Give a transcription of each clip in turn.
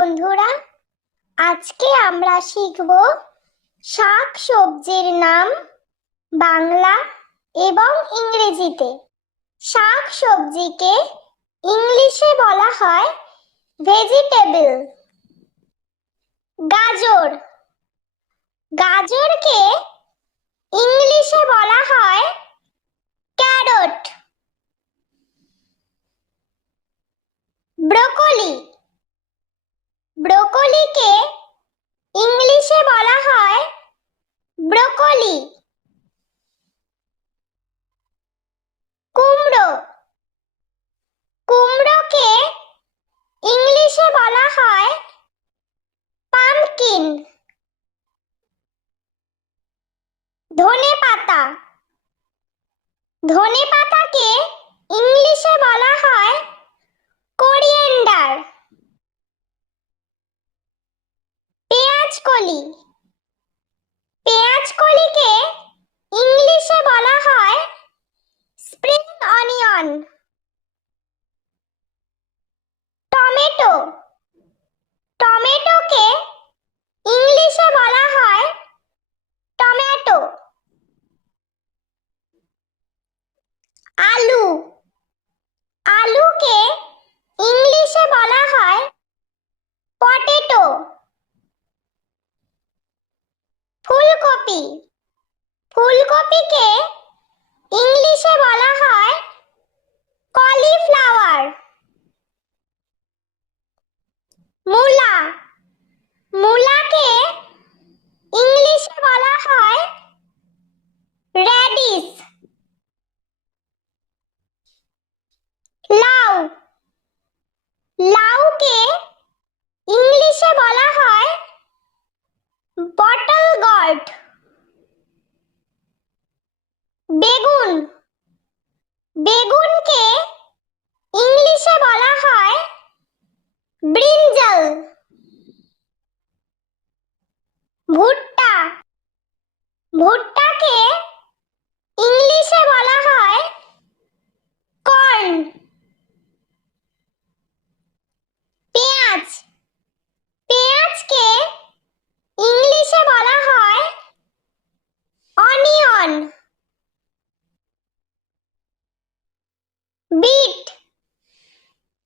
বন্ধুরা, আজকে আমরা শিখব শাক সবজির নাম বাংলা এবং ইংরেজিতে। শাক সবজিকে ইংলিশে বলা হয় ভেজিটেবল। গাজর, গাজরকে ইংলিশে বলা হয় ক্যারট। ব্রোকলি, ব্রোকলিকে ইংলিশে বলা হয় ব্রোকলি। কুমড়ো, কুমড়োকে ইংলিশে বলা হয় পাম্পকিন। ধনেপাতা, ধনেপাতাকে ইংলিশে বলা হয় কোরিয়েন্ডার। পেঁয়াজকলি, পেঁয়াজকলিকে ইংলিশে বলা হয় স্প্রিং অনিয়ন। টমেটো, টমেটোকে ইংলিশে বলা হয় টমেটো। আলু, আলুকে ইংলিশে বলা হয় পটেটো। ফুলকপি, ফুলকপিকে ইংলিশে বলা হয় কলিফ্লাওয়ার। মূলা, মূলাকে ইংলিশে বলা হয় রেডিশ। লাউ, লাউকে ইংলিশে বলা হয় বটল গর্ড। বেগুন, বেগুনকে ইংলিশে বলা হয় ব্রিঞ্জাল। ভুট্টা, ভুট্টাকে ইংলিশে বলা হয় কর্ন। পেঁয়াজ, পেঁয়াজকে ইংলিশে বলা হয় অনিয়ন। বিট,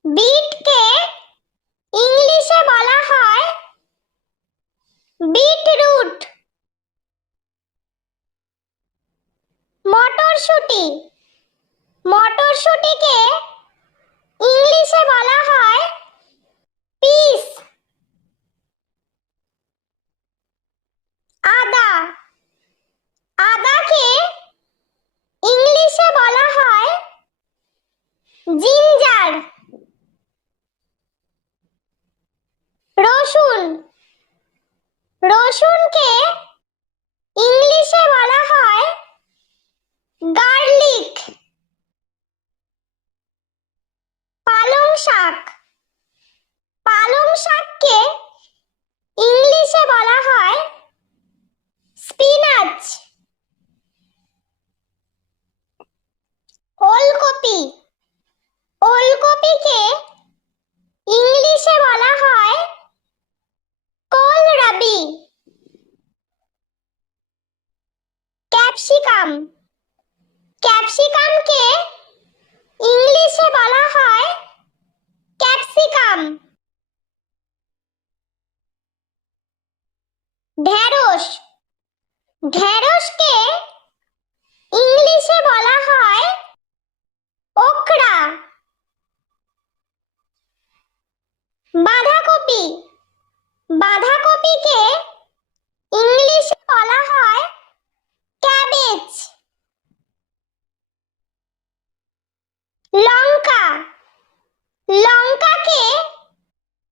বিটকে ইংলিশে বলা হয় বিটরুট। মটরশুঁটি, মটরশুঁটিকে ইংলিশে বলা হয় পিস। আদা, আদাকে ইংলিশে বলা হয় জিঞ্জার। রসুন, রসুনকে ইংলিশে বলা হয় গার্লিক। পালং শাক, পালং শাককে ইংলিশে বলা হয় স্পিনাচ। ওলকপি, ওলকপিকে ইংলিশে বলা হয় কোলরাবি। ক্যাপসিকাম, ক্যাপসিকামকে ইংলিশে বলা হয় ক্যাপসিকাম। ঢেঁড়স, ঢেঁড়সকে ইংলিশে বলা হয় ওকরা। বাঁধাকপি, বাঁধাকপিকে ইংলিশে বলা হয় ক্যাবেজ। লঙ্কা, লঙ্কাকে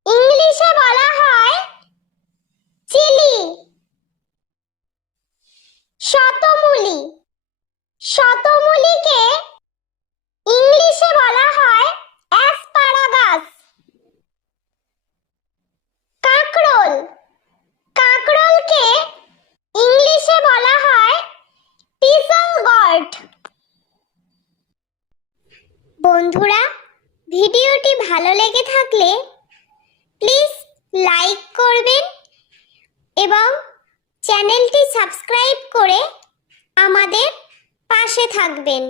ইংলিশে বলা হয় চিলি। শতমূলি, শতমূলিকে ইংলিশে বলা হয় অ্যাসপারাগাস। কাঁকরোল, কাঁকরোলকে ইংলিশে বলা হয় পিসল গর্ড। বন্ধুরা, ভিডিওটি ভালো লেগে থাকলে প্লিজ লাইক করবেন এবং চ্যানেলটি সাবস্ক্রাইব করে আমাদের পাশে থাকবেন।